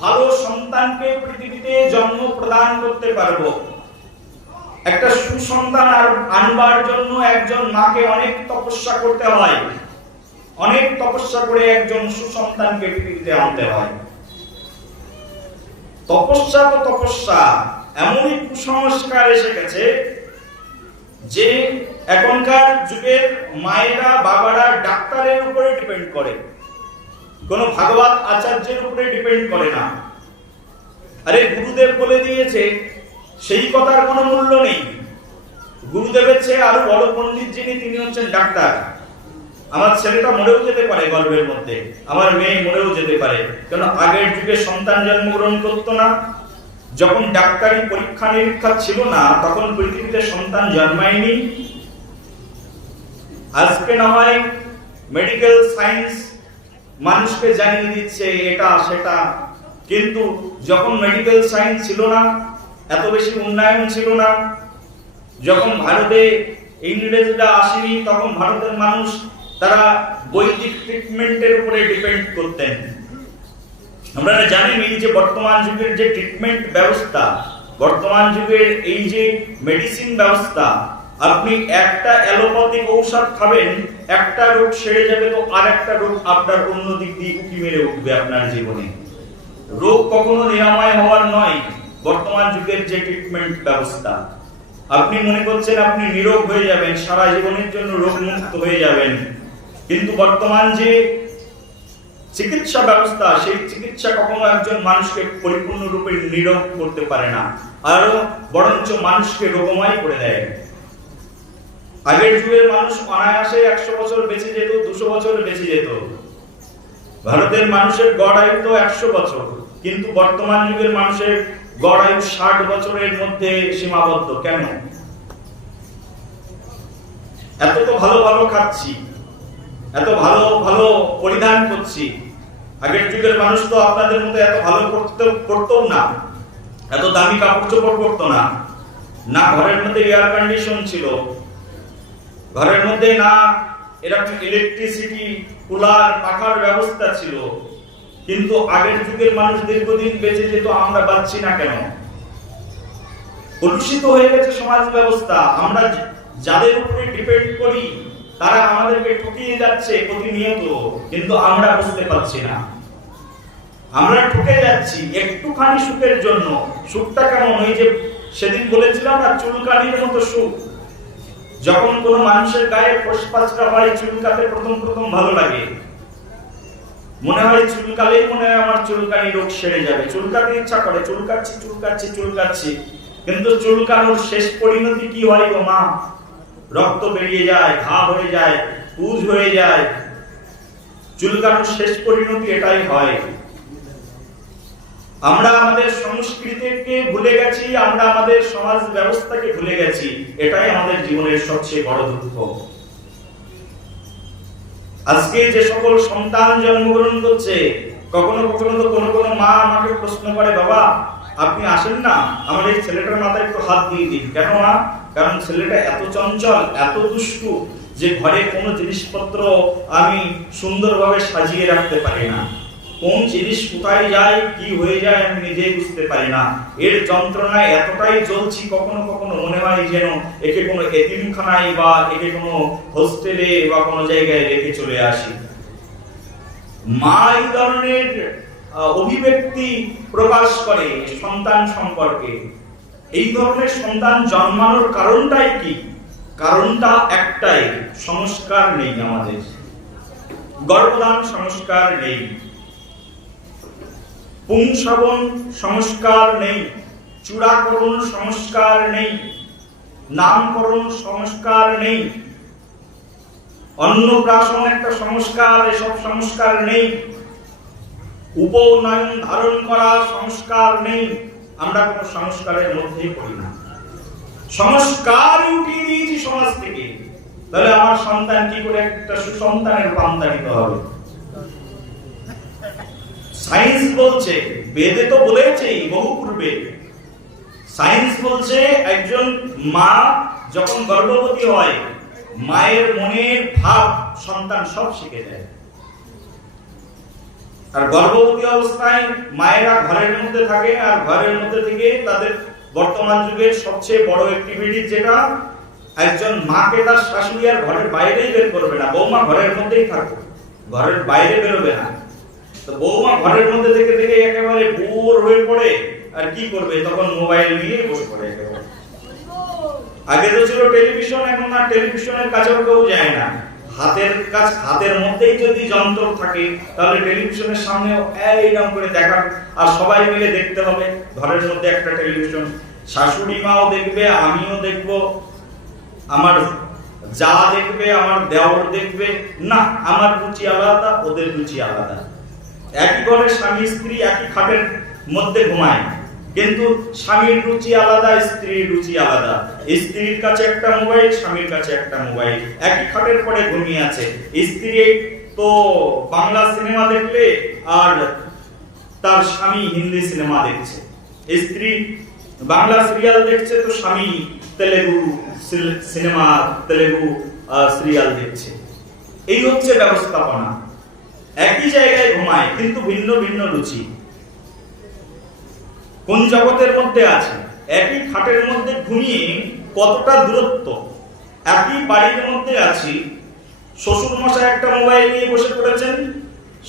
ভালো সন্তানকে পৃথিবীতে জন্ম প্রদান করতে পারবো? একটা সুসন্তান আনবার জন্য একজন মাকে অনেক তপস্যা করতে হয়। অনেক তপস্যা করে একজন সুসন্তানকে পৃথিবীতে আনতে হয়। তপস্যা তো তপস্যা, এমনই কুসংস্কার এসে গেছে যে এখনকার যুগের মায়েরা বাবারা ডাক্তারের উপরে ডিপেন্ড করে, কোন ভাগবত আচার্যের উপরে ডিপেন্ড করে না। আরে গুরুদেব বলে দিয়েছে, সেই কথার কোনো মূল্য নেই। গুরুদেবের চেয়ে আরো বড় পণ্ডিত যিনি, তিনি হচ্ছেন ডাক্তার। আমার ছেলেটা মরেও যেতে পারে গর্ভের মধ্যে, আমার মেয়ে মরেও যেতে পারে, কারণ আগের যুগে সন্তান জন্মগ্রহণ করতো না। যখন ডাক্তারি পরীক্ষা নিরীক্ষা ছিল না, তখন পৃথিবীতে সন্তান জন্মায়নি। আজকে না হয় মেডিকেল সায়েন্স মানুষকে জানিয়ে দিচ্ছে এটা সেটা, কিন্তু যখন মেডিকেল সায়েন্স ছিল না, এত বেশি উন্নয়ন ছিল না, যখন ভারতে ইংরেজরা আসেনি, তখন ভারতের মানুষ তারা বৈদিক ট্রিটমেন্টের উপরে ডিপেন্ড করতেন। আমরা জানি যে বর্তমান যুগের যে ট্রিটমেন্ট ব্যবস্থা, বর্তমান যুগের এই যে মেডিসিন ব্যবস্থা, আপনি একটা অ্যালোপ্যাথিক ঔষধ খাবেন, একটা রোগ সেরে যাবে, তো আরেকটা রোগ আপনার অন্য দিক দিয়ে উঁকি মেরে উঠবে আপনার জীবনে। রোগ কখনো নিরাময় হওয়ার নয় বর্তমান যুগের যে ট্রিটমেন্ট ব্যবস্থা। আপনি মনে করছেন আপনি নিরোগ হয়ে যাবেন, সারা জীবনের জন্য রোগ মুক্ত হয়ে যাবেন, কিন্তু বর্তমান যে চিকিৎসা ব্যবস্থা, সেই চিকিৎসা কখনো একজন মানুষকে পরিপূর্ণরূপে নিরোগ করতে পারে না, আরো বরঞ্চ মানুষকে রোগময় করে দেয়। আগের যুগের মানুষ অনায়াসে 100 বছর বেঁচে যেত, 200 বছর বেঁচে যেত। ভারতের মানুষের গড় আয়ু তো 100 বছর, কিন্তু বর্তমান যুগের মানুষের গড় আয়ু 60 বছরের মধ্যে সীমাবদ্ধ। কেন? এত তো ভালো ভালো খাচ্ছি, এত ভালো ভালো পরিধান করছি। আগের যুগের মানুষ তো আপনাদের মতো এত ভালো করতো না, এত দামি কাপড় চোপড় করতো না, না ঘরের মধ্যে এয়ার কন্ডিশন ছিল, ঘরের মধ্যে না এরকম ইলেকট্রিসিটি, কুলার, পাখার ব্যবস্থা ছিল, কিন্তু আগের যুগের মানুষ দীর্ঘদিন বেঁচে যেত, আমরা বাঁচছি না কেন? কলুষিত হয়ে গেছে সমাজ ব্যবস্থা। আমরা যাদের উপরে ডিপেন্ড করি তারা আমাদেরকে ঠকিয়ে যাচ্ছে প্রতিনিয়ত, কিন্তু আমরা বুঝতে পারছি না। আমরা ঠকে যাচ্ছি একটুখানি সুখের জন্য। সুখটা কেমন? ওই যে সেদিন বলেছিলাম না, চুলকানির মতো সুখ। যখন কোনো মানুষের গায়ে ফোসপাঁচটা হয়, চুলকাতে প্রথম প্রথম ভালো লাগে, মনে হয় চুলকালেই মনে হয় আমার চুলকানি রোগ সেরে যাবে, চুলকাতে ইচ্ছা করে, চুলকাচ্ছি চুলকাচ্ছি চুলকাচ্ছি, কিন্তু চুলকানোর শেষ পরিণতি কি হয় গো মা? রক্ত বেরিয়ে যায়, ঘা হয়ে যায়, পুজ হয়ে যায়। চুলকানোর শেষ পরিণতি এটাই হয়। আমরা আমাদের সংস্কৃতিকে ভুলে গেছি, আমরা আমাদের সমাজ ব্যবস্থাকে ভুলে গেছি। এটাই আমাদের জীবনের সবচেয়ে বড় দুঃখ। আজকে যে সকল সন্তান জন্মগ্রহণ করছে, কখনো কখনো তো কোনো কোনো মা আমাকে প্রশ্ন করে, বাবা আপনি আসেন না, আমার এই ছেলেটার মাথায় একটু হাত দিয়ে দিন। কেন মা? কারণ ছেলেটা এত চঞ্চল, এত দুষ্টু যে ঘরে কোনো জিনিসপত্র আমি সুন্দরভাবে সাজিয়ে রাখতে পারি না। কোন জিনিস কোথায় যায়, কি হয়ে যায় আমি নিজেই বুঝতে পারি না। এর যন্ত্রণায় এতটাই জ্বলছি, কখনো কখনো মনে হয় যেন একে কোনো এতিমখানায় বা একে কোনো হোস্টেলে বা কোনো জায়গায় রেখে চলে আসি। মা এই ধরনের অভিব্যক্তি প্রকাশ করে সন্তান সম্পর্কে। এই ধরনের সন্তান জন্মানোর কারণটাই কি? কারণটা একটাই, সংস্কার নেই আমাদের। গর্ভধান সংস্কার নেই, পুংসবন সংস্কার নেই, চূড়াকরণ সংস্কার নেই, নামকরণ সংস্কার নেই, অন্নপ্রাশন একটা সংস্কার, এসব সংস্কার নেই, উপনয়ন ধারণ করা সংস্কার নেই। আমরা কোনো সংস্কারের মধ্যেই পড়ি না। সংস্কার উঠিয়ে দিয়েছি সমাজ থেকে। তাহলে আমার সন্তান কি করে একটা সুসন্তানের রূপান্তরিত হবে? সায়েন্স বলছে, বেদে তো বলেছেই বহু পূর্বে, সায়েন্স বলছে একজন মা যখন গর্ভবতী হয়, মায়ের মনের ভাব সন্তান সব শিখে যায়। আর গর্ভবতী অবস্থায় মায়েরা ঘরের মধ্যে থাকে, আর ঘরের মধ্যে থেকে তাদের বর্তমান যুগের সবচেয়ে বড় অ্যাক্টিভিটি যেটা, একজন মাকে তার শাশুড়ি আর ঘরের বাইরেই বের করবে না, বৌমা ঘরের মধ্যেই থাকবে, ঘরের বাইরে বেরোবে না। তো বৌমা ঘরের মধ্যে থেকে থেকে একেবারে বোর হয়ে পড়ে, আর কি করবে? তখন মোবাইল নিয়ে বসে পড়ে একেবারে। আগে তো ছিল টেলিভিশন, এখন আর টেলিভিশনের কাছেও কেউ যায় না। হাতের মধ্যেই যদি যন্ত্র থাকে, তাহলে টেলিভিশনের সামনেও এইরকম করে দেখা, আর সবাই মিলে দেখতে হবে। ঘরের মধ্যে একটা টেলিভিশন, শাশুড়ি মাও দেখবে, আমিও দেখব, আমার যা দেখবে, আমার দেওর দেখবে। না, আমার রুচি আলাদা, ওদের রুচি আলাদা। একই ঘরে স্বামী স্ত্রী একই খাটের মধ্যে ঘুমায়, কিন্তু স্বামীর রুচি আলাদা, স্ত্রীর রুচি আলাদা। স্ত্রীর কাছে একটা মোবাইল, স্বামীর কাছে একটা মোবাইল, একই খাটের পরে ঘুমিয়ে আছে। স্ত্রী তো বাংলা সিনেমা দেখলে, আর তার স্বামী হিন্দি সিনেমা দেখছে। স্ত্রী বাংলা সিরিয়াল দেখছে, তো স্বামী তেলেগু সিনেমা, তেলেগু সিরিয়াল দেখছে। এই হচ্ছে ব্যবস্থাপনা। একই জায়গায় ঘুমায়, কিন্তু ভিন্ন ভিন্ন রুচি। কোন জগতের মধ্যে আছে? একই খাটের মধ্যে ঘুমিয়ে কতটা দূরত্ব। একই বাড়ির মধ্যে আছি, শ্বশুর মশাই একটা মোবাইল নিয়ে বসে পড়েছেন,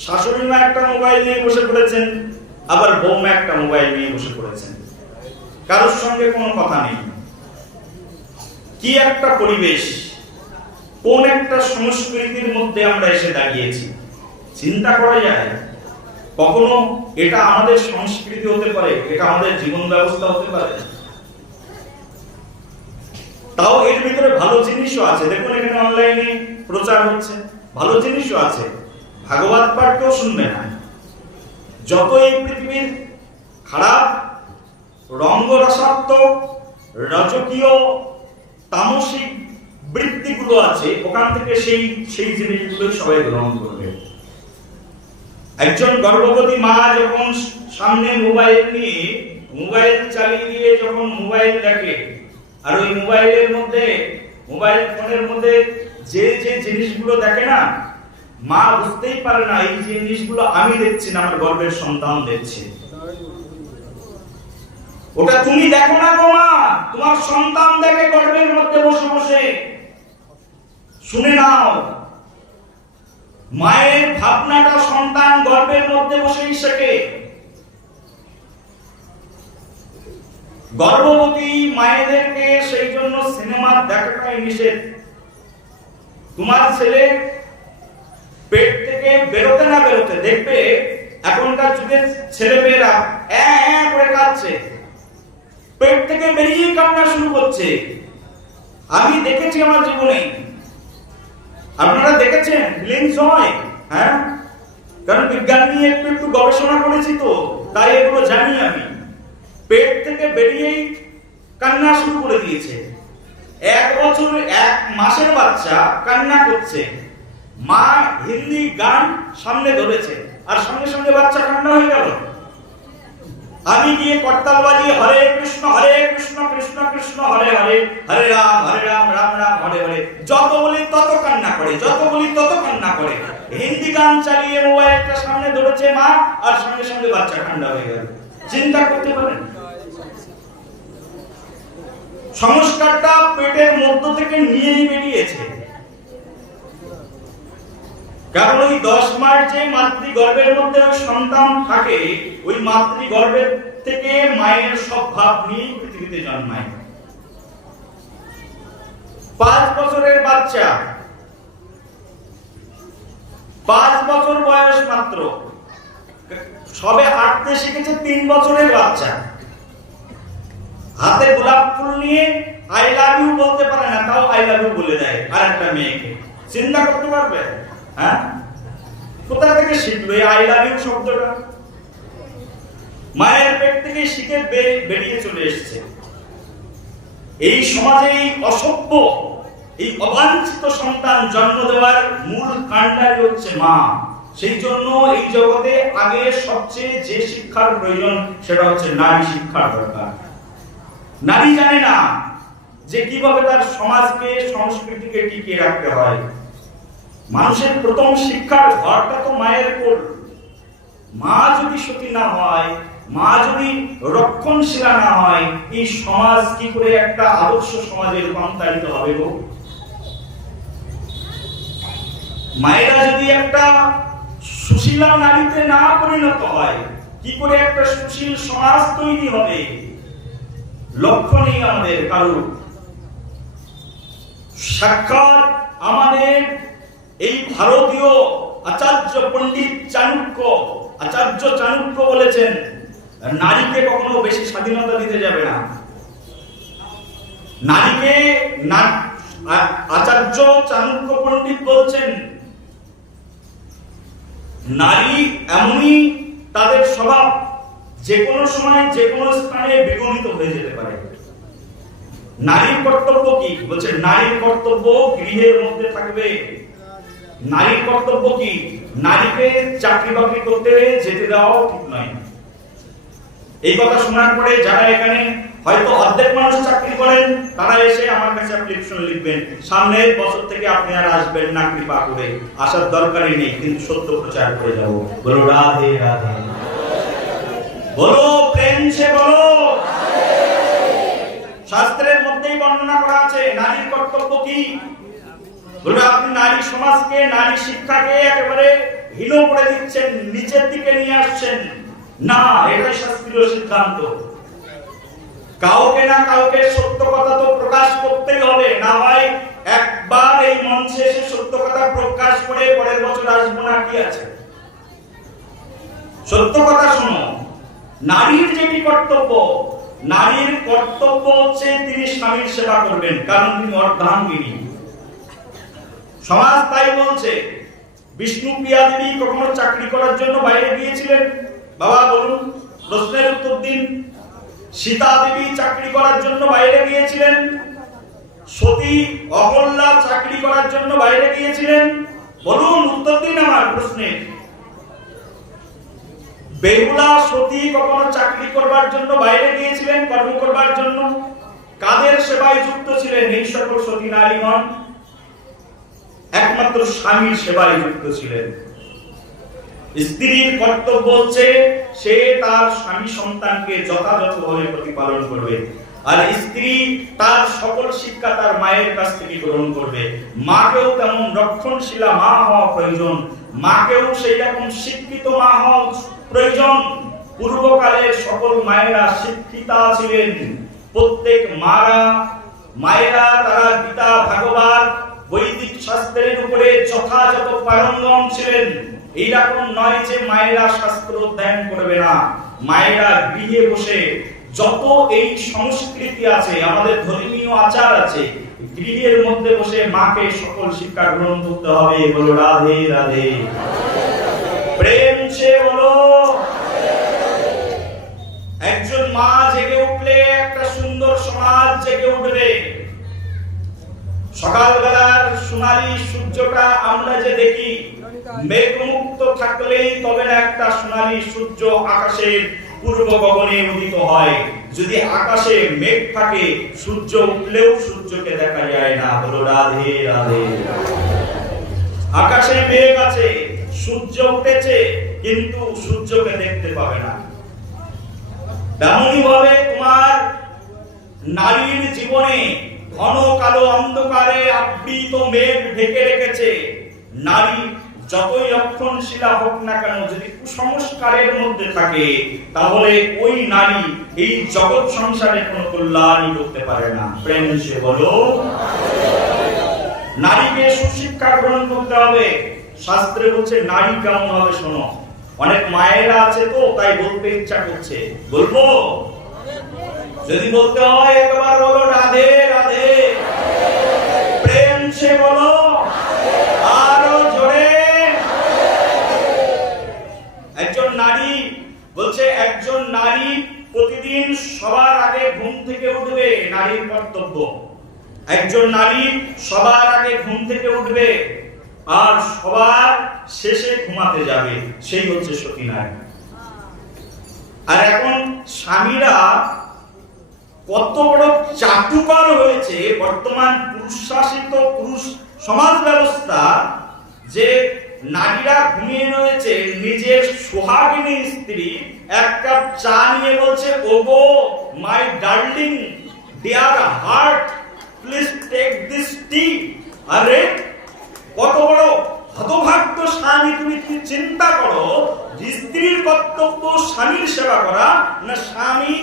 শাশুড়ি মা একটা মোবাইল নিয়ে বসে পড়েছেন, আবার বৌমা একটা মোবাইল নিয়ে বসে পড়েছেন, কারোর সঙ্গে কোনো কথা নেই। কি একটা পরিবেশ, কোন একটা সংস্কৃতির মধ্যে আমরা এসে দাঁড়িয়েছি। চিন্তা করা যায় কখনো এটা আমাদের সংস্কৃতি হতে পারে, এটা আমাদের জীবন ব্যবস্থা হতে পারে? তাও এর ভিতরে ভালো জিনিসও আছে। দেখুন, এখানে অনলাইনে প্রচার হচ্ছে, ভালো জিনিসও আছে। ভাগবত পাঠ কেউ শুনবে না। যত এই পৃথিবীর খারাপ, রঙ্গরসাত্মক, রাজকীয়, তামসিক বৃত্তিগুলো আছে, ওখান থেকে সেই জিনিসগুলো সবাই গ্রহণ করবে। একজন গর্ভবতী মা যখন সামনে মোবাইল নিয়ে, মোবাইল চালিয়ে দিয়ে যখন মোবাইল দেখে, আর ওই মোবাইলের মধ্যে মোবাইল ফোনের মধ্যে যে যে জিনিসগুলো দেখে না, মা বুঝতেই পারে না এই জিনিসগুলো আমি দেখছি না, আমার গর্ভের সন্তান দেখছে। ওটা তুমি দেখো না গো মা, তোমার সন্তান দেখে গর্ভের মধ্যে বসে বসে। শুনে নাও, মায়ের ভাবনাটা সন্তান গর্ভের মধ্যে বসেই শেখে। গর্ভবতী মায়েদেরকে সেই জন্য সিনেমা দেখাটাই নিষেধ। তোমার ছেলে পেট থেকে বেরোতে না বেরোতে দেখবে এখনকার যুগের ছেলেমেয়েরা করে কাঁদছে, পেট থেকে বেরিয়ে কান্না শুরু করছে। আমি দেখেছি আমার জীবনে, আপনারা দেখেছেন? ফিলিংস হয়, হ্যাঁ, কারণ বিজ্ঞান নিয়ে একটু একটু গবেষণা করেছি তো, তাই এগুলো জানি আমি। পেট থেকে বেরিয়েই কান্না শুরু করে দিয়েছে। 1 বছর 1 মাসের বাচ্চা কান্না করছে, মা হিন্দি গান সামনে ধরেছে, আর সঙ্গে সঙ্গে বাচ্চা কান্না হয়ে গেল। আমি গিয়ে করতাল বাজিয়ে হরে কৃষ্ণ কৃষ্ণ কৃষ্ণ হরে হরে, হরে রাম রাম রাম হরে হরে, যত বলি তত কান্না করে, যত বলি তত কান্না করে। হিন্দি গান চালিয়ে মোবাইলটা সামনে ধরেছে মা, আর সঙ্গে সঙ্গে বাচ্চা ঠান্ডা হয়ে গেল। চিন্তা করতে পারেন? সংস্কারটা পেটের মধ্য থেকে নিয়েই বেরিয়েছে। কারণ ওই 10 মাস যে মাতৃগর্ভের মধ্যে ওই সন্তান থাকে, ওই মাতৃগর্ভের থেকে মায়ের সব ভাব নিয়ে পৃথিবীতে জন্মায়। 5 বছরের বাচ্চা, 5 বছর বয়স মাত্র, সবে হাঁটতে শিখেছে 3 বছরের বাচ্চা, হাতে গোলাপ ফুল নিয়ে আই লাভ ইউ বলতে পারে না, তাও আই লাভ ইউ বলে দেয় আরেকটা মেয়েকে। চিন্তা করতে পারবে? হ্যাঁ, কোথা থেকে শিখলো এই আই লাভ ইউ শব্দটা? মায়ের পেট থেকে শিখে বেরিয়ে চলে এসেছে। এই সমাজে এই অসভ্য, এই অবাঞ্ছিত সন্তান জন্ম দেওয়ার মূল কাণ্ডারি হচ্ছে মা। সেই জন্য এই জগতে আগে সবচেয়ে যে শিক্ষার প্রয়োজন সেটা হচ্ছে নারী শিক্ষার দরকার। নারী জানে না যে কিভাবে তার সমাজকে, সংস্কৃতিকে টিকিয়ে রাখতে হয়। মানুষের প্রথম শিক্ষার ঘরটা তো মায়ের কোল। মা যদি সতী না হয়, মা যদি রক্ষণশীলা না হয়, এই সমাজ কি করে একটা আদর্শ সমাজে রূপান্তরিত হবে গো? মায়েরা যদি একটা সুশীলা নারীতে না পরিণত হয়, কি করে একটা সুশীল সমাজ তৈরি হবে? লক্ষ্য নেই আমাদের কারো। সাক্ষাৎ আমাদের এই ভারতীয় আচার্য পণ্ডিত আচার্য চাণক্য বলেছেন, নারীকে কখনো বেশি স্বাধীনতা দিতে যাবে না। নারীকে আচার্য চাণক্য পণ্ডিত বলছেন, নারী এমনই তাদের স্বভাব, যে কোনো সময় যে কোনো স্থানে বিগলিত হয়ে যেতে পারে। নারীর কর্তব্য কি? বলছে নারীর কর্তব্য গৃহের মধ্যে থাকবে। নারীর কর্তব্য কি? নারীকে চাকরি বাকরি করতে যেতে দেওয়া ঠিক নয়। এই কথা শোনার পরে যারা এখানে হয়তো অর্ধেক মানুষ চাকরি করেন, তারা এসে আমার কাছে অ্যাপ্লিকেশন লিখবেন, সামনের বছর থেকে আপনি আর আসবেন না, কৃপা করে আসার দরকারই নেই, কিন্তু সত্য প্রচার করে যাবো। বলো রাধে রাধে, বলো প্রেম সে বলো। শাস্ত্রের মধ্যেই বর্ণনা করা আছে নারীর কর্তব্য কি। বলবে আপনি নারী সমাজকে, নারী শিক্ষাকে একেবারে হীন করে দিচ্ছেন, নিচের দিকে নিয়ে আসছেন। না, এটাই শাস্ত্রীয় সিদ্ধান্ত। কাউকে না কাউকে সত্য কথা তো প্রকাশ করতেই হবে, না হয় একবার এই মঞ্চে এসে সত্য কথা প্রকাশ করে পরের বছর আসবো না, কি আছে? সত্য কথা শোনো। নারীর যেটি কর্তব্য, নারীর কর্তব্য হচ্ছে তিনি স্বামীর সেবা করবেন, কারণ তিনি অর্ধাঙ্গিনী। সমাজ তাই বলছে। বিষ্ণুপ্রিয়া দেবী কখনো চাকরি করার জন্য বাইরে গিয়েছিলেন? বাবা বলুন, প্রশ্নের উত্তর দিন। সীতা দেবী চাকরি করার জন্য বাইরে গিয়েছিলেন? সতী অহল্যা চাকরি করার জন্য বাইরে গিয়েছিলেন? বলুন, উত্তর দিন আমার প্রশ্নে। বেহুলা সতী কখনো চাকরি করবার জন্য বাইরে গিয়েছিলেন, কর্ম করবার জন্য? কাদের সেবায় যুক্ত ছিলেন এই সকল সতী নারীগণ? একমাত্র স্বামীর সেবায় যুক্ত ছিলেন। স্ত্রীর কর্তব্য হচ্ছে সে তার স্বামী সন্তানকে যথাযথভাবে প্রতিপালন করবে, আর স্ত্রী তার সকল শিক্ষা তার মায়ের কাছ থেকে গ্রহণ করবে। মাকেও তেমন রক্ষণশীলা মা হওয়া প্রয়োজন, মাকেও সেই রকম শিক্ষিত মা হওয়া প্রয়োজন। পূর্বকালের সকল মায়েরা শিক্ষিতা ছিলেন। প্রত্যেক মায়েরা তারা গীতা, ভাগবত, বৈদিক শাস্ত্রের উপরে যথাযথ পারঙ্গম ছিলেন। এইরকম নয় যে মায়েরা শাস্ত্র অধ্যয়ন করবে না। মায়েরা গৃহে বসে যত এই সংস্কৃতি আছে, আমাদের ধর্মীয় আচার আছে, গৃহের মধ্যে বসে মাকে সকল শিক্ষা গ্রহণ করতে হবে। বলো রাধে রাধে, প্রেম সে বলো। একজন মা জেগে উঠলে একটা সুন্দর সমাজ জেগে উঠবে। সকালবেলার সোনালী সূর্যটা আমরা যে দেখি, মেঘমুক্ত থাকলেই তবে না একটা সোনালী সূর্য আকাশের পূর্ব গগনে উদিত হয়। যদি আকাশে মেঘ থাকে, সূর্য উঠলেও সূর্যকে দেখা যায় না। বলো রাধে রাধে। আকাশে মেঘ আছে, সূর্য উঠেছে, কিন্তু সূর্যকে দেখতে পাবে না। তেমনি ভাবে তোমার নারীর জীবনে ঘন কালো অন্ধকারে আবৃত মেঘ ঢেকে রেখেছে। নারী যতই রক্ষণশীলা হোক না কেন, যদি কুসংস্কারের মধ্যে থাকে, তাহলে ওই নারী এই জগৎ সংসারে কোনো কল্যাণই করতে পারে না। প্রেম সে বলো। নারীকে সুশিক্ষা গ্রহণ করতে হবে। শাস্ত্রে বলছে নারী কেমন হবে শোনো। অনেক মায়েরা আছে তো, তাই বলতে ইচ্ছা করছে, বলবো? যদি বলতে হয় একবার বলো রাধে রাধে, প্রেম সে বলো, আরো জোরে। একজন নারী বলছে, একজন নারী প্রতিদিন সবার আগে ঘুম থেকে উঠবে, নারীর কর্তব্য। একজন নারী সবার আগে ঘুম থেকে উঠবে আর সবার শেষে ঘুমাতে যাবে, সেই হচ্ছে সতী নারী। আর এখন স্বামীরা কত বড় চাটুকার হয়েছে বর্তমান পুরুষ শাসিত পুরুষ সমাজ ব্যবস্থা, যে নারীরা ঘুমিয়ে রয়েছে, নিজের সোহাগিনী স্ত্রী এক কাপ চা নিয়ে বলছে, ওগো my darling dear heart, please take this tea. আরে কত বড় হতভাগ্য স্বামী! তুমি কি চিন্তা করো, স্ত্রীর কর্তব্য স্বামীর সেবা করা, না স্বামী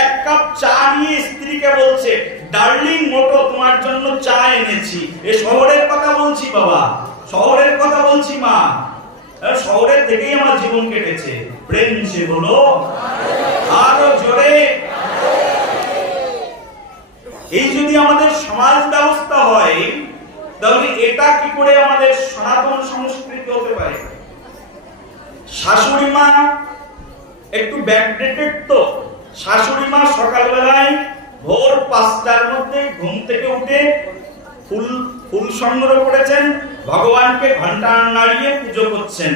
এক কাপ চা নিয়ে স্ত্রীকে বলছে, ডার্লিং মোটো তোমার জন্য চা এনেছি। এ শহরের কথা বলছি বাবা, শহরের কথা বলছি মা, শহরের থেকেই আমার জীবন কেটেছে। প্রেম সে বলো, আরো জোরে। এই যদি আমাদের সমাজ ব্যবস্থা হয়, তাহলে এটা কি করে আমাদের সনাতন সংস্কৃতি হতে পারে? শাশুড়ি মা একটু ব্যাকডেটেড তো। শাশুড়ি মা সকালবেলায় ভোর 5টার মধ্যে ঘুম থেকে উঠে ফুল সংগ্রহ করেছেন, ভগবানকে ঘন্টা নাড়িয়ে পুজো করছেন,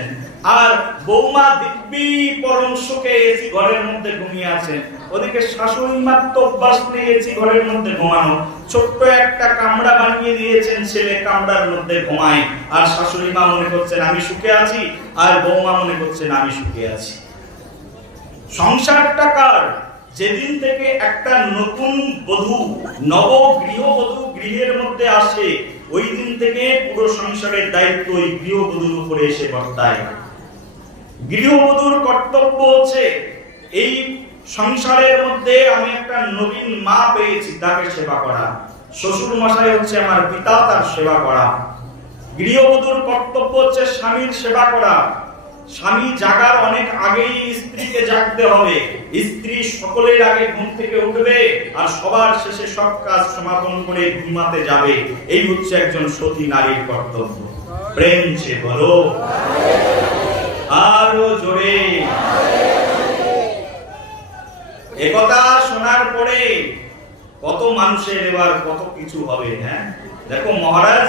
আর বৌমা দিব্যি পরম সুখে এসি ঘরের মধ্যে ঘুমিয়ে আছেন। ওদিকে শাশুড়ি মার তো অভ্যাস নেই এসি ঘরের মধ্যে ঘুমানো, ছোট্ট একটা কামড়া বানিয়ে দিয়েছেন, ছেলে কামড়ার মধ্যে ঘুমায়, আর শাশুড়ি মা মনে করছেন আমি সুখে আছি, আর বৌমা মনে করছেন আমি সুখে আছি। সংসারটা কার? যেদিন থেকে একটা নতুন বধূ, নব গৃহবধূ গৃহের মধ্যে আসে, ওই দিন থেকে পুরো সংসারের দায়িত্ব ওই গৃহবধূর উপরে এসে বর্তায়। গৃহবধূর কর্তব্য হচ্ছে এই সংসারের মধ্যে আমি একটা নবীন মা পেয়েছি, তাকে সেবা করা। শ্বশুর মশাই হচ্ছে আমার পিতা, তার সেবা করা। গৃহবধূর কর্তব্য হচ্ছে স্বামীর সেবা করা। স্বামী জাগার অনেক আগেই স্ত্রীকে জাগতে হবে। স্ত্রী সকলের আগে ঘুম থেকে উঠবে আর সবার শেষে সব কাজ সমাপন করে ঘুমাতে যাবে। এই হচ্ছে একজন সতী নারীর কর্তব্য। প্রেম সে বলো, আরো জোরে। একথা শোনার পরে কত মানুষের এবার কত কিছু হবে। হ্যাঁ দেখো, মহারাজ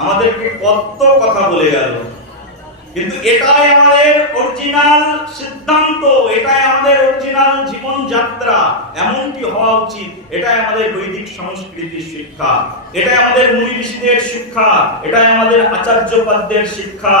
আমাদেরকে কত কথা বলে গেল। কিন্তু এটাই আমাদের অরিজিনাল সিদ্ধান্ত, এটাই আমাদের অরিজিনাল জীবন যাত্রা, এমনটি হওয়া উচিত। এটাই আমাদের বৈদিক সংস্কৃতির শিক্ষা, এটাই আমাদের মুনি ঋষিদের শিক্ষা, এটাই আমাদের আচার্য পাদ্যের শিক্ষা।